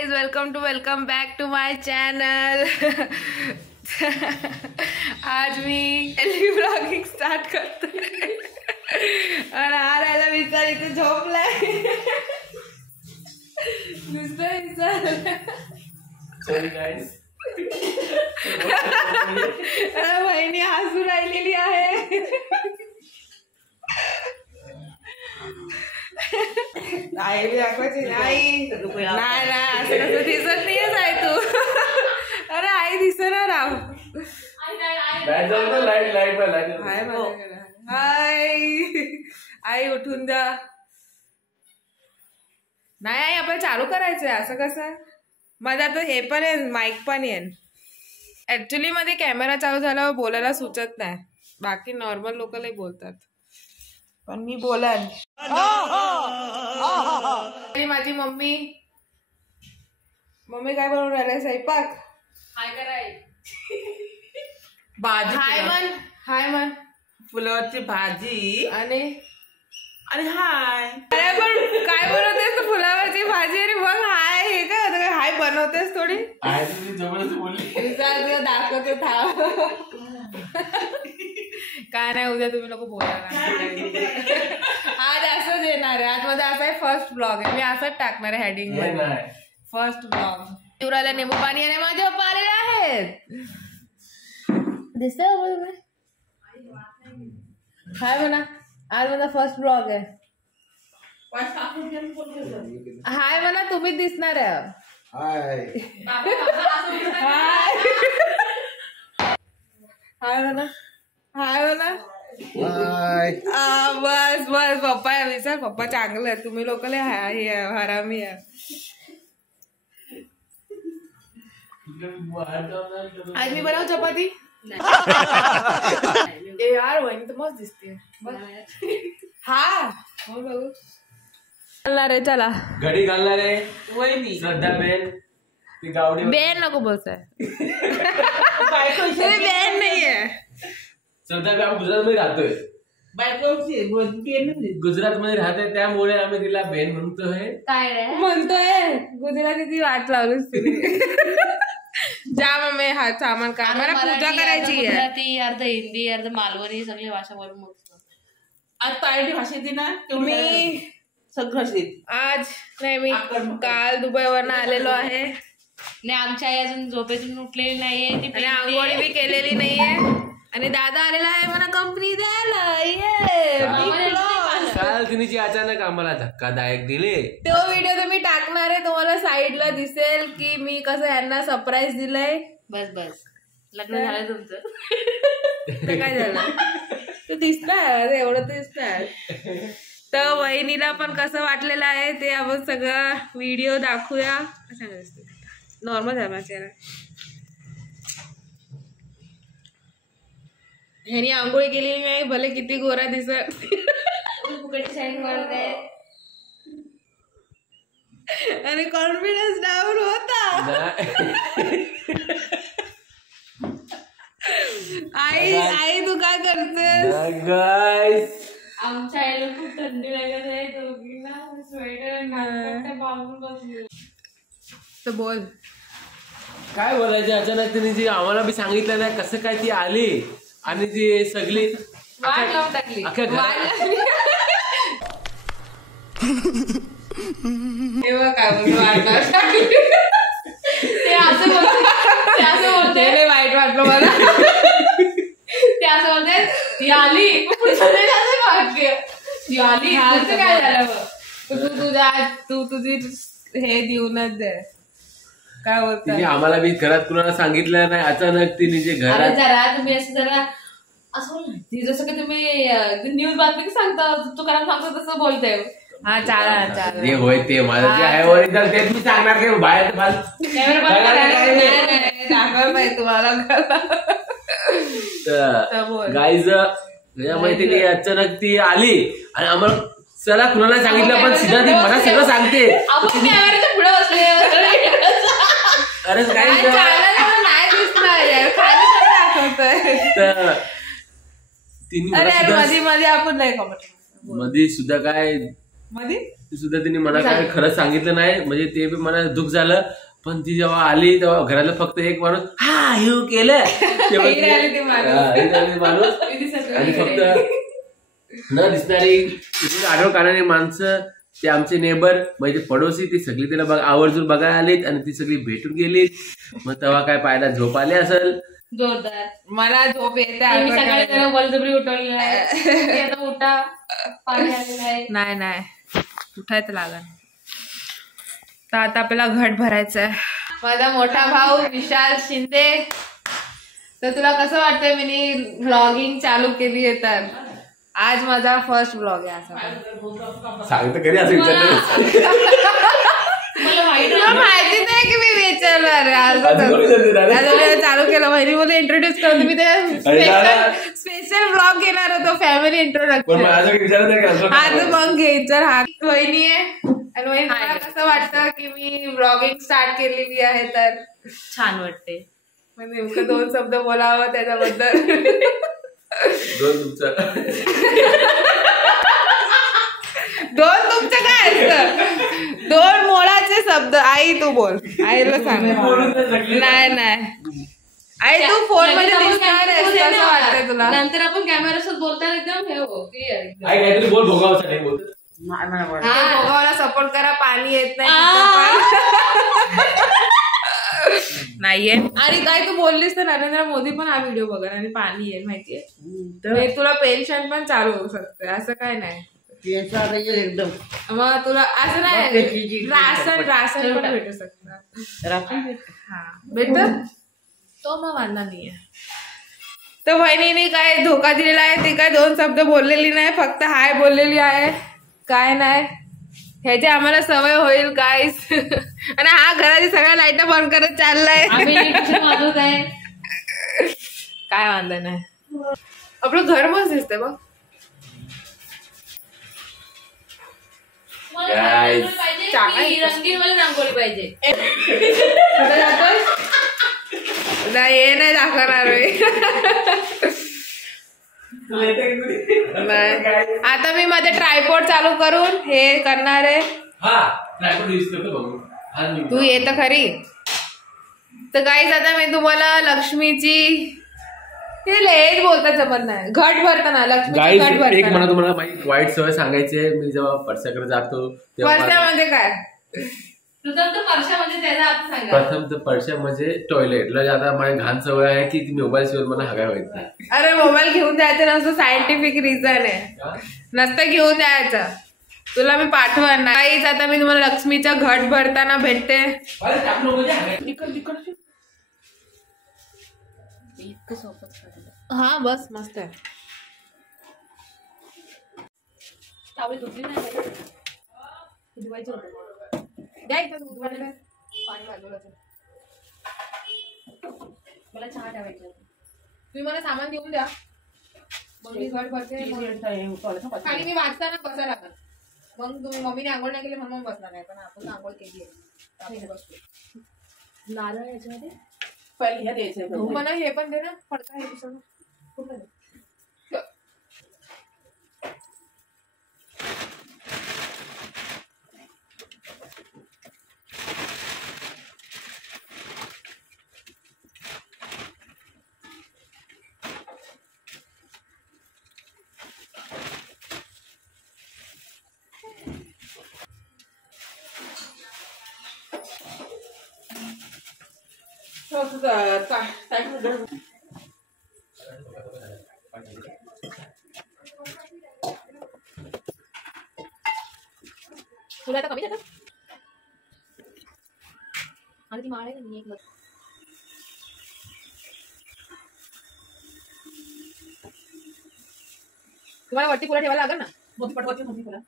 Guys, welcome back to my channel. आज मी vlogging start करते आणि हा राहिला विचार इथे झोपलाय. बहिणी हसू राहिलेली आहे. आई दाखवायची नाही असं कसं दिसत नाहीये आई तू. अरे आई दिसणार राव. आई उठून जा. नाही आई आपण चालू करायचंय. असं कसं माझं आता हे पण आहे, माईक पण आहे. ऍक्च्युली मध्ये कॅमेरा चालू झाल्यावर बोलायला सुचत नाही. बाकी नॉर्मल लोकलही बोलतात पण मी बोलन. माझी मम्मी काय बनवून राहिलाय स्वयंपाक. हाय कराय भाजी. हाय मन फुलावरची भाजी आणि हाय. अरे पण काय बनवतेस तू? फुलावरची भाजी आणि मग हाय. हे काय होतं? काय हाय बनवतेस थोडी दाखवते थांब. काय नाही, उद्या तुम्ही लोक बोला. आज असंच येणार आहे. आज माझा असा आहे फर्स्ट ब्लॉग आहे. मी असंच टाकणार आहे हेडिंग मध्ये फर्स्ट ब्लॉग. शिवराला निंबू पाणी आणि माझे पप्पा आलेले आहेत. दिसतंय तुम्ही? हाय म्हणा. आज माझा फर्स्ट ब्लॉग आहे. हाय म्हणा. तुम्हीच दिसणार आहे. हाय म्हणा. हाय म्हणा. बस पप्पा विचार. पप्पा चांगलं आहे. तुम्ही लोक हरामी आहे. आज मी बनवू चपाती. यार वहिनी तर मस्त दिसते. हा हो बघू. घालणार आहे. चला घडी घालणार आहे वहिनी. श्रद्धा बेन बेन नको बोलताय. बेन नाहीये. श्रद्धा बेन गुजरात मध्ये राहतोय. गुजरात मध्ये राहते त्यामुळे आम्ही तिला बेन म्हणतोय. काय म्हणतोय गुजराती वाट लावलीस तुम्ही. जा मम्मी हा सामान काय. मला पूजा करायची आहे. गुजराती, अर्ध हिंदी, अर्ध मालवणी सगळी भाषा बोलून मग आज पार्टी भाषा येते ना. मी सगळं आज नाही, मी काल दुबईवरनं आलेलो आहे. नाही आमच्या आई अजून झोपेतून उठलेली नाहीये. ती आंघोळी बी केलेली नाहीये. आणि दादा आलेला आहे मला कंपनी द्यायला. काल तिने अचानक आम्हाला धक्कादायक दिले. तो व्हिडिओ तुम्ही टाकणार आहे. तुम्हाला साईडला दिसेल की मी कसं यांना सरप्राईज दिलंय. बस लग्न झालं तुमचं. काय झालं ते दिसणार. एवढं तर दिसणार. तर वहिनीला पण कसं वाटलेलं आहे ते आपण सगळं व्हिडिओ दाखवूया. नॉर्मल आहे माझ्या. ह्यानी आंघोळी केलेली नाही. भले किती गोरा दिसत. आणि कॉन्फिडन्स डाऊन होता. आई तू काय करतेस? आमच्या आईला खूप थंडी लागत आहे. दोघींना स्वेटर बांधून बसली. तर बोल काय बोलायचं. अचानक तिने जी आम्हाला बी सांगितलं नाही कसं काय ती आली आणि ती सगळी वाट लावून टाकली. ते असं बोलते वाईट वाटलं मला. ते असं बोलते ती आली भाग्य. ती आली काय झालं. तू तुझी हे देऊनच दे. काय होतं आम्हाला बी घरात कुणाला सांगितलं नाही. अचानक तिने जे घरात जरा तुम्ही असं जरा असं जसं की तुम्ही न्यूज बातमी सांगता तुकाराम सांगतो तसं बोलते. हा चालेल जे होय ते माझं जे आहे ओरिजिनल ते मी सांगणार की बाहेर दाखव पाहिजे तुम्हाला. गाईज त्याच्यामुळे तिने अचानक ती आली आणि आम्हाला चला कुणाला सांगितलं पण सीधा ती मला सगळं सांगते. कॅमेऱ्याच्या पुढे बसले. अरे काय नाही दिसणार. तिने मध्ये आपण नाही कॉमेंट मध्ये सुद्धा काय मध्ये ते सुद्धा तिने मला काय खरंच सांगितलं नाही, म्हणजे ते बी मला दुःख झालं. पण ती जेव्हा आली तेव्हा घरातलं फक्त एक माणूस हा येऊ केलं माणूस, आणि फक्त न दिसणारी आढळ काढणारी माणसं, ते आमचे नेबर म्हणजे पडोसी, ती सगळी तिला आवर्जून बघायला आलीत आणि ती सगळी भेटून गेलीत. मग तेव्हा काय पाहायला झोप आली असेल. जोरदार. मला झोप येते. मी सकाळी त्याला बळजबरी उठवलेलं आहे. आता उठा, पाणी आलेलं आहे. नाही उठायचं लागल. तर आता आपल्याला घट भरायचं आहे. माझा मोठा भाऊ विशाल शिंदे. तर तुला कसं वाटतंय मी व्लॉगिंग चालू केली आहे? तर आज माझा फर्स्ट व्लॉग आहे. असं सांगतं कधी असं विचारलं मला माहिती नाही की मी विचारणार चालू केलं. वहिनी बोलते इंट्रोड्यूस करतो. मी ते स्पेशल व्लॉग घेणार होतो, फॅमिली इंट्रोडक्शन. आज मग घ्यायचं. हा वहिनी आहे. आणि वहिनी मला कसं वाटतं की मी व्लॉगिंग स्टार्ट केलेली आहे? तर छान वाटते. म्हणजे नेमकं 2 शब्द बोलावं त्याच्याबद्दल. दोन तुमचं काय असतं? 2 मोळाचे शब्द. आई तू बोल, आईला सांग. नाही आई तू फोन मध्ये दिसणार आहेस, कसं वाटतंय तुला? नंतर आपण कॅमेरासोबत बोलताना एकदम हे हो क्लिअर. काहीतरी बोल, भोगावसाठी बोल. भोगावला सपोर्ट करा. पाणी येत नाहीये. आणि काय तू बोललीस तर नरेंद्र मोदी पण हा व्हिडिओ बघा आणि पाणी येईल माहितीये. तुला पेन्शन पण चालू होऊ शकते, असं काय नाही. एकदम मग तुला असं नाही, राशन पण भेटू शकतं. हा भेटत तो मग वाढला नाहीये. तर वहिनीने काय धोका दिलेला आहे? ती काय 2 शब्द बोललेली नाही, फक्त हाय बोललेली आहे. काय नाही, ह्याची आम्हाला सवय होईल गाईस. आणि हा घराची सगळ्या लाईट बंद करत चाललाय. काय वांधा नाही. आपलं घर मस्त दिसतंय बघ. रंगीन वाली रांगोळी पाहिजे. हे नाही दाखवणार आता मी मध्ये ट्रायपॉड चालू करून हे करणार आहे. तू येत खरी. तर काहीच आता मी तुम्हाला लक्ष्मीची हेच बोलता जमत नाही, घट भरताना लक्ष्मीची घट भरताना. एक मला तुम्हाला वाईट सवय सांगायची आहे. मी जेव्हा परशाकडे जातो परशामध्ये काय? प्रथम तर परशा म्हणजे टॉयलेटला आता माझी घाण सवय आहे की मोबाईल शिवाय मला हगाय व्हायच नाही. अरे मोबाईल घेऊन द्यायचं नसतं, सायंटिफिक रिझन आहे. नसतं घेऊन द्यायचं. तुला मी पाठवणार काहीच. आता मी तुम्हाला लक्ष्मीच्या घट भरताना भेटते. हा बस मस्त आहे. मला चहा ठेवायचा. तुम्ही मला सामान देऊन द्या, मग मी घट भरते. खाली मी वाचताना बसा लागत. मग तुम्ही मम्मीने आंघोळ नाही केली म्हणून बसणार नाही, पण आपण आंघोळ केली आहे. नारळ याच्यामध्ये पहिले ह्या द्यायचं. मला हे पण दे ना, फडका हे दुसरं कुठलं दे. तुला आता कमी जातं आणि ती माळ आहे ना एक मत. तुम्हाला वरती फुलं ठेवायला लागेल ना. मोठी पटवरची मोठी फुलं.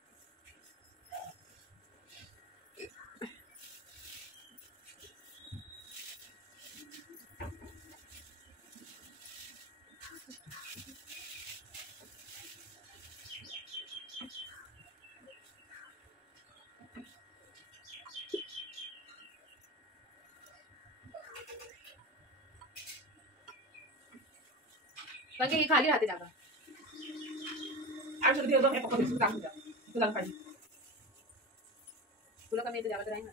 म्हणजे ही खाली राहते जागा. आणि सगळी एकदम हे पकडून काम द्या. तुला पाहिजे तुला कमी येते जागा तर आहे ना.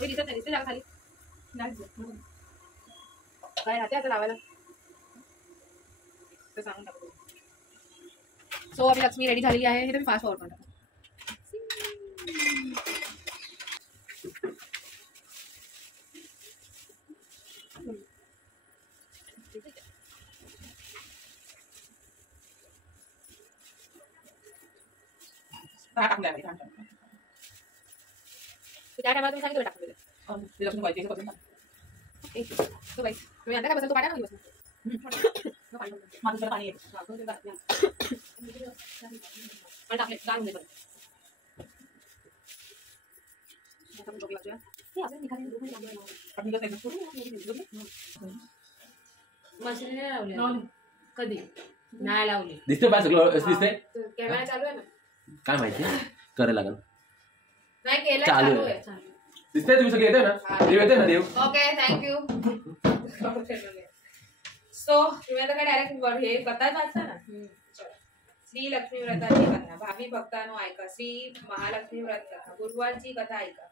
हे दिसत नाही, दिसते जागा खाली नाही दिसत. काय राहते आता लावायला तर सांगून टाकतो. सो आपली लक्ष्मी रेडी झालेली आहे. हे तर फास्ट फॉरवर्ड करतो. त्या टायमाला तुम्ही सांगितलं टाकून दिलं. तो बाई तुम्ही आता काय बसेल तो पाण्यामध्ये बसला. पाणी टाकले गाळून दे. मशीन नाही लावली कधी नाही लावली. दिसते बा सगळं दिसते. कॅमेरा चालू आहे ना. काय माहिती करायला लागल. नाही केलं चालू चालू आहे. आहे. दिसते तुम्ही सगळे येते ना देव येते ना देव. Okay thank you. सो तुम्ही आता काय डायरेक्ट हे कथा वाचता ना. श्री लक्ष्मी व्रताची कथा. भावी भक्तांनो ऐका. श्री महालक्ष्मी व्रत कथा गुरुवारची कथा ऐका.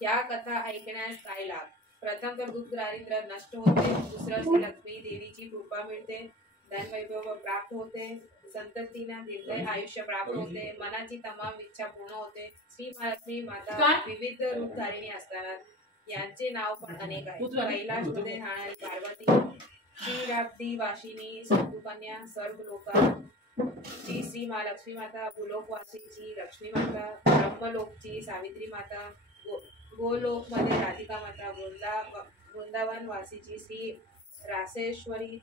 या कथा ऐकण्यास काय लाभ. प्रथम तर दुःख दारिद्र्य नष्ट होते. दुसरं श्री लक्ष्मी देवीची कृपा मिळते. धन वैभव प्राप्त होते. संततीना दीर्घ आयुष्य प्राप्त होते. मनाची तमाम इच्छा पूर्ण होते. श्री महालक्ष्मी माता विविध रूपधारिणी असतात. यांचे नाव पण अनेक आहे. कैलासमध्ये राहणारी पार्वती, क्षीराब्दी वासिनी संतुकन्या सर्व लोकांची श्री महालक्ष्मी माता, भूलोकवासीची लक्ष्मी माता, ब्रह्मलोकची सावित्री माता, गोलोक मध्ये राधिका माता, वृंदावन वासीची श्री रासेश्वरी,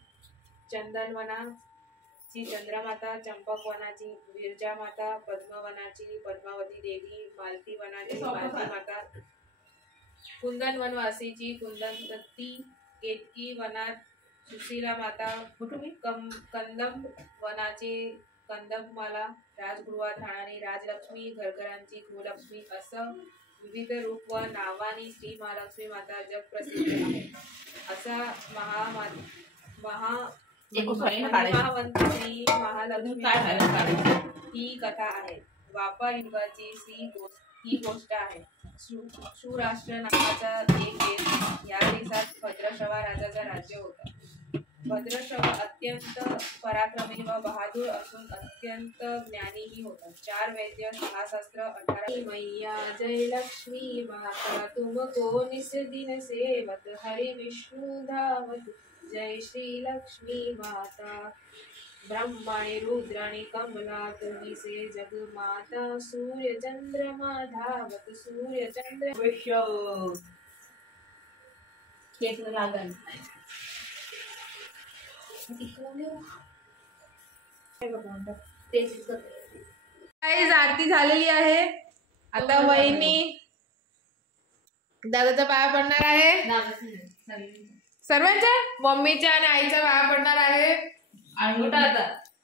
चंदनवनाची चंद्रमाता, चंपकवनाची विरजा माता, पद्मवनाची पद्मावती देवी, मालती वनाची मालती माता, कुंदन वनवासीची कुंदनदत्ती, केतकी वनात सुशीला माता, कंदम वनाची कंदममाला, राजगृहात राहणारी राजलक्ष्मी, घरघरांची गृहलक्ष्मी असं विविध रूप व नावानी श्री महालक्ष्मी माता जगप्रसिद्ध आहे. असा महावंत श्री महालक्ष्मी ही कथा आहे. द्वापर युगाची ही गोष्ट आहे. सुराष्ट्र नावाचा एक देश. या देशात भद्रश्रवा राजाचा राज्य होता. भद्रश्रवा अत्यंत पराक्रमी व बहादूर असून अत्यंत ज्ञानीही होता. 4 वैद्य, 6 शस्त्र, 18 मैया जय लक्ष्मी माता तुमको निस दिन सेवत, हरि विष्णु धावत जय श्री लक्ष्मी माता. ब्रह्माणी रुद्राणी कमला तुम्ही से जग माता, सूर्य चंद्रमा धावत सूर्य चंद्र आरती झालेली आहे. आता वहिनी दादाचा पाया पडणार आहे. सर्वांच्या मम्मीच्या आणि आईच्या पाया पडणार आहे. उठा आता.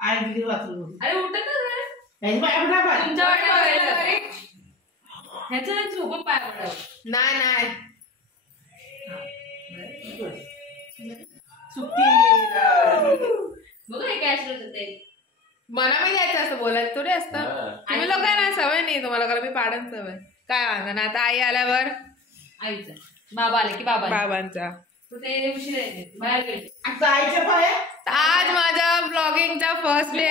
आई वाचलो. अरे उठा तुमच्या ह्याच्या झोपून पाय पडावं. नाही बघा हे काय असलं ते मला मी द्यायचं असतं बोलायचं थोडी असतं. तुम्ही लोक ना सवय नाही तुम्हाला. मी पाडन सवय काय वागा ना. आता आई आल्यावर आईचा बाबा आले की बाबांचा ते उशीर येते बाहेर गेले. आईच्या पाया आज माझा ब्लॉगिंगचा फर्स्ट डे.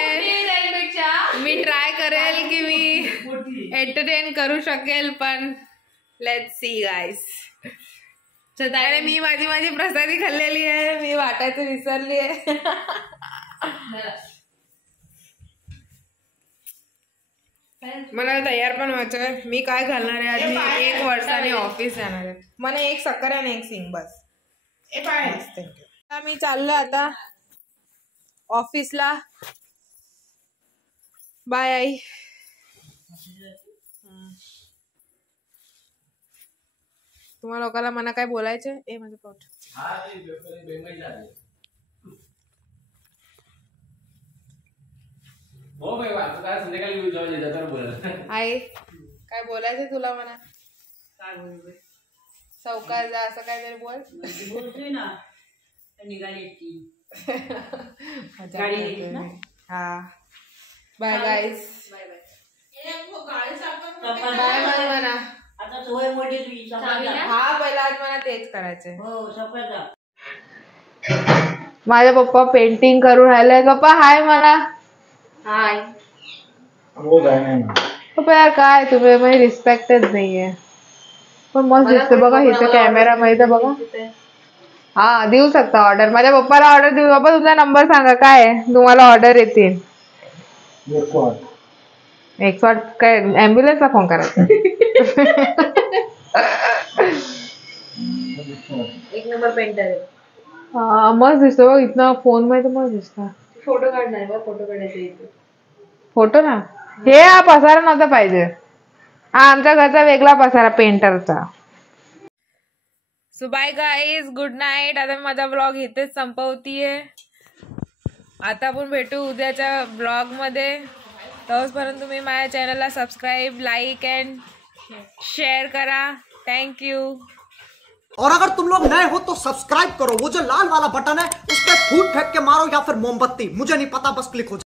मी ट्राय करेल की मी एंटरटेन करू शकेल पण लेट्स सी गाईस. अरे मी माझी प्रसादी खाल्लेली आहे. मी वाटायचं विसरली आहे. मला तयार पण व्हायचंय. मी काय घालणार आहे आज. मी 1 वर्षाने ऑफिस जाणार आहे. मला 1 सक्कर आणि 1 सिंग बस. मी चाललो आता ऑफिसला. बाय आई. तुम्हाला लोकांना मला काय बोलायचं ए माझं पोट. आई काय बोलायचं तुला म्हणा. सावकार जा असं काहीतरी बोल. बोलतोय ना निघाली मजा करतोय मी. हा बाय गाईस. चपाती. बाय म्हणा. आता सवय मोठी तुझी चपाती. हा पहिला आज मला तेच करायचंय. हो चपाती. माझा पप्पा पेंटिंग करून राहिलाय. पप्पा हाय म्हणा. हाय. पप्पा यार काय तुम्ही माझी रिस्पेक्टच नाहीये. पण मस्त दिसते बघा इथं कॅमेरा मध्ये बघा. हा देऊ शकता ऑर्डर. माझ्या पप्पाला ऑर्डर देऊ. बाबा तुमचा नंबर सांगा काय आहे? तुम्हाला ऑर्डर येतील. 108 काय ॲम्ब्युलन्सला फोन करायचा. एक नंबर पेंटर आहे. हा मस्त दिसतो बघ इथनं फोन मध्ये मस्त दिसतं. फोटो काढणार बघ. फोटो काढायचे इथे. फोटो ना हे हा पसारा नव्हता पाहिजे. हा आमच्या घरचा वेगळा पसारा पेंटरचा. So bye guys good night. आता माझा ब्लॉग इथेच संपवतीये. आता आपण भेटू उद्याच्या ब्लॉग मध्ये. तोपर्यंत तुम्ही माझ्या चॅनलला सबस्क्राईब लाईक अँड शेअर करा. थँक्यू. और अगर तुम लोग नए हो तो सब्सक्राइब करो, वो जो लाल वाला बटन है उस पर फूट फेंक के मारो या फिर मोमबत्ती, मुझे नहीं पता, बस क्लिक हो जाए।